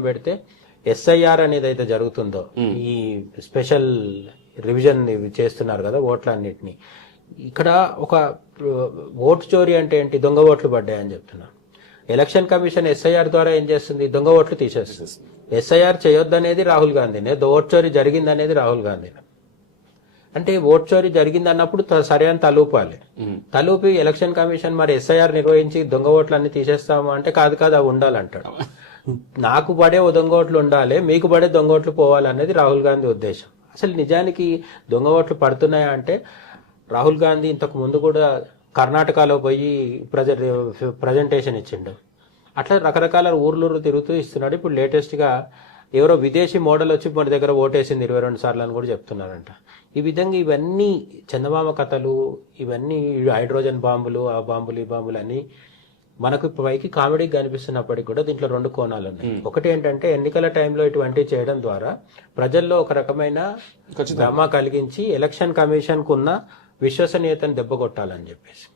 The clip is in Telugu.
పెడితే ఎస్ఐఆర్ అనేది అయితే జరుగుతుందో ఈ స్పెషల్ రివిజన్ చేస్తున్నారు కదా ఓట్లన్నిటిని. ఇక్కడ ఒక ఓటు చోరీ అంటే ఏంటి? దొంగ ఓట్లు పడ్డాయని చెప్తున్నాను ఎలక్షన్ కమిషన్ ఎస్ఐఆర్ ద్వారా ఏం చేస్తుంది? దొంగ ఓట్లు తీసేస్తుంది. ఎస్ఐఆర్ చేయొద్దనేది రాహుల్ గాంధీనే. ఓట్ చోరీ జరిగిందనేది రాహుల్ గాంధీనే. అంటే ఓట్ చోరీ జరిగింది అన్నప్పుడు త- సరే అని తలూపాలి. తలూపి ఎలక్షన్ కమిషన్ మరి ఎస్ఐఆర్ నిర్వహించి దొంగ ఓట్లన్నీ తీసేస్తాము అంటే కాదు కాదు అవి ఉండాలంటాడు. నాకు పడే ఓ దొంగ ఓట్లు ఉండాలి మీకు పడే దొంగ ఓట్లు పోవాలనేది రాహుల్ గాంధీ ఉద్దేశం. అసలు నిజానికి దొంగ ఓట్లు పడుతున్నాయా అంటే రాహుల్ గాంధీ ఇంతకు ముందు కూడా కర్ణాటకలో పోయి ప్రజ ప్రజెంటేషన్ ఇచ్చిండు. అట్లా రకరకాల ఊర్లూరు తిరుగుతూ ఇస్తున్నాడు. ఇప్పుడు లేటెస్ట్గా ఎవరో విదేశీ మోడల్ వచ్చి మన దగ్గర ఓటేసింది ఇరవై రెండు సార్లు అని కూడా చెప్తున్నారంట. ఈ విధంగా ఇవన్నీ చందమామ కథలు ఇవన్నీ హైడ్రోజన్ బాంబులు ఆ బాంబులు ఈ బాంబులు అని మనకు పైకి కామెడీ కనిపిస్తున్నప్పటికీ కూడా దీంట్లో రెండు కోణాలు ఉన్నాయి. ఒకటి ఏంటంటే ఎన్నికల టైంలో ఇటువంటివి చేయడం ద్వారా ప్రజల్లో ఒక రకమైన భ్రమ కలిగించి ఎలక్షన్ కమిషన్ కున్న విశ్వసనీయతను దెబ్బకొట్టాలని చెప్పేసి.